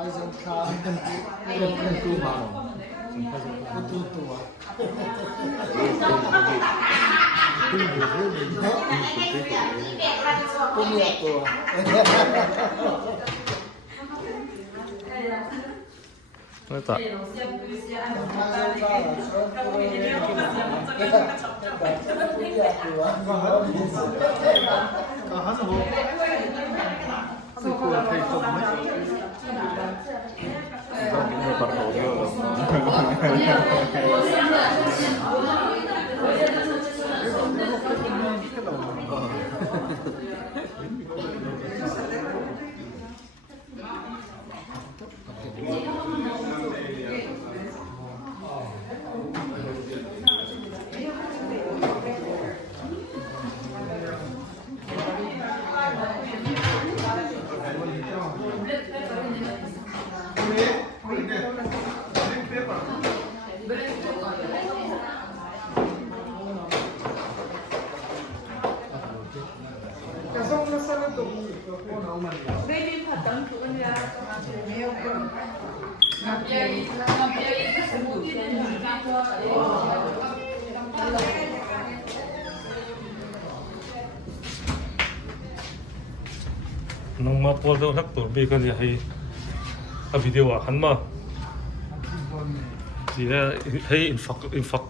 เป็นตู้มาเป็นตู้ตัวตู้เมียตัวไม่ต่อไม่ปัดโผล่เยอะน้องมาปวดแล้วทักตัวบีกันอย่าให้วิดีโอหันมาทีนี้ให้อินฟัก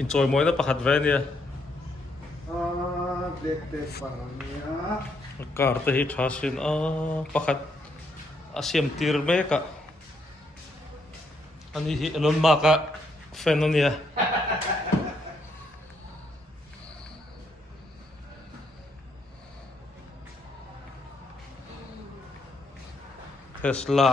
enjoy มวยนะประคัดแวนเนี่ยการที่ทาสินประคัดอาเซียมตีร์เมกะอันนี้ที่ลอนมากะแฟนนั่นเนี่ยเทสลา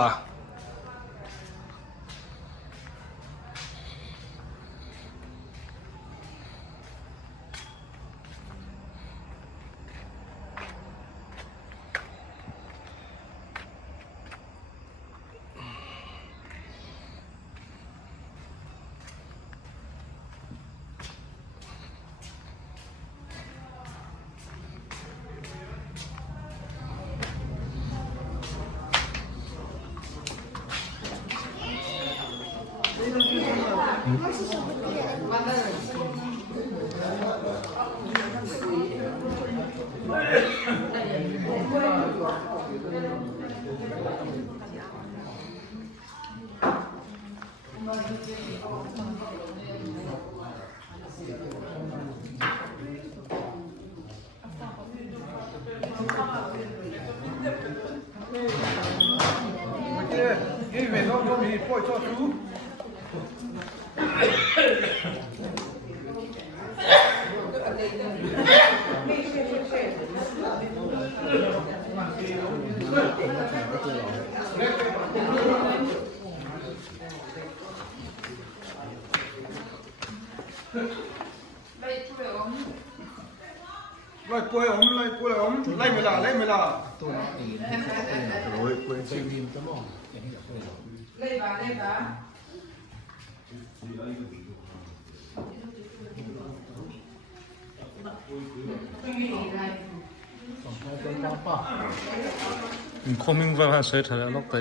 ไล่เวลาตัวน้องเองโอ้ยเป็นซีดีมตลอดอย่างนี้อยากเลยเล่บ้าสองคนเป็นป้าคอมมิ่งวันหันเสร็จแล้วล็อกไป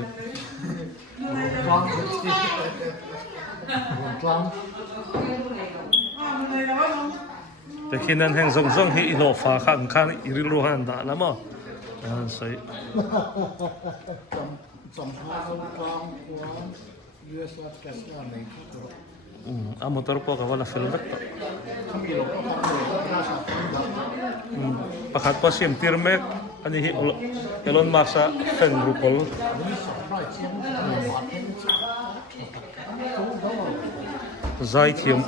กล้องกล้องแต่คืนนั้นแห่งส่งที่อินโนฟ้าข้างอิริโลหันด่าแล้วมั้งหันเสร็จสัมภาษณ์กล้องกล้อง US วัดแคสต์อะไรก็มอเตอร์พอกับว่าละฟิลด์ต่อประคัดพอเสียมตีร์เมกอันนี้เอลอนมาร์ซาเฟนรูปอลใจเทียม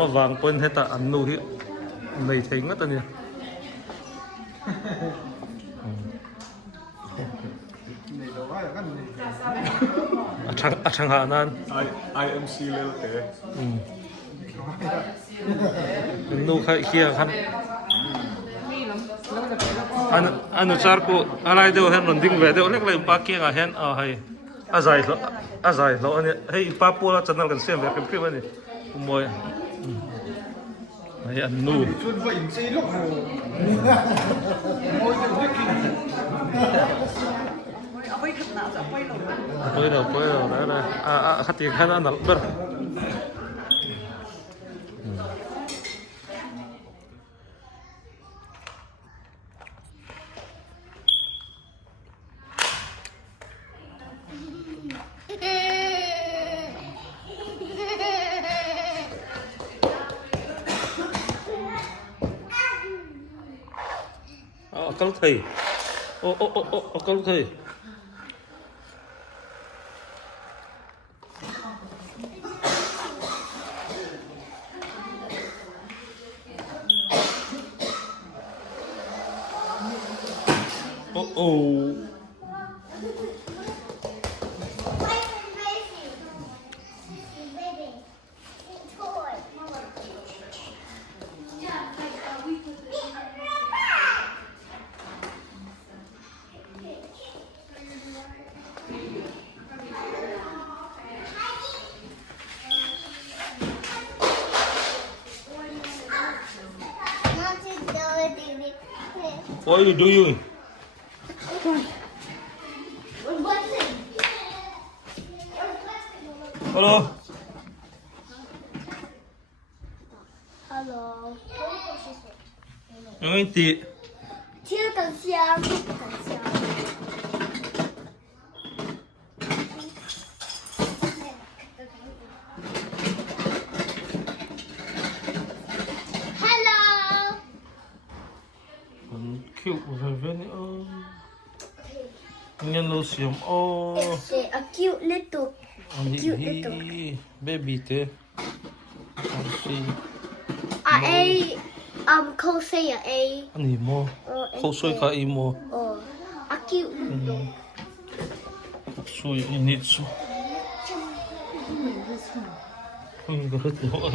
มาวางเป็นให้ตาอันนู้ที่ในเทงก็ตัวนี้ช่างหานั่น IMC เลยโอเคนู้ใครเคียกันอันนู้จาร์กูอะไรเดี๋ยวเห็นรถดิ้งเวเดี๋ยวเล็กเลยปากเกียงเห็นให้อาศัยเราอันนี้ให้ป้าปูแล้วจะนั่งกันเสียงแบบเป็นคลิปนี้มวยให้อันนู้ชวนว่าอินซีลูกโหมวยจะเล็กกิน khát nào sẽ quay đầu. Quay đầu đấy này. Khát tiền khát ăn bớt. Con thầy. Con thầy. What are you doing? Hello. Hello. Anh chị. Chưa cần xem. Hello. Cute rồi vậy nữa. Nhân lô xiêm ô. A cute little. Baby thế. Không say a. Anh gì mua? Khâu xuôi cả im mua. A cute little. Xuôi nít xuôi. Không có hết rồi.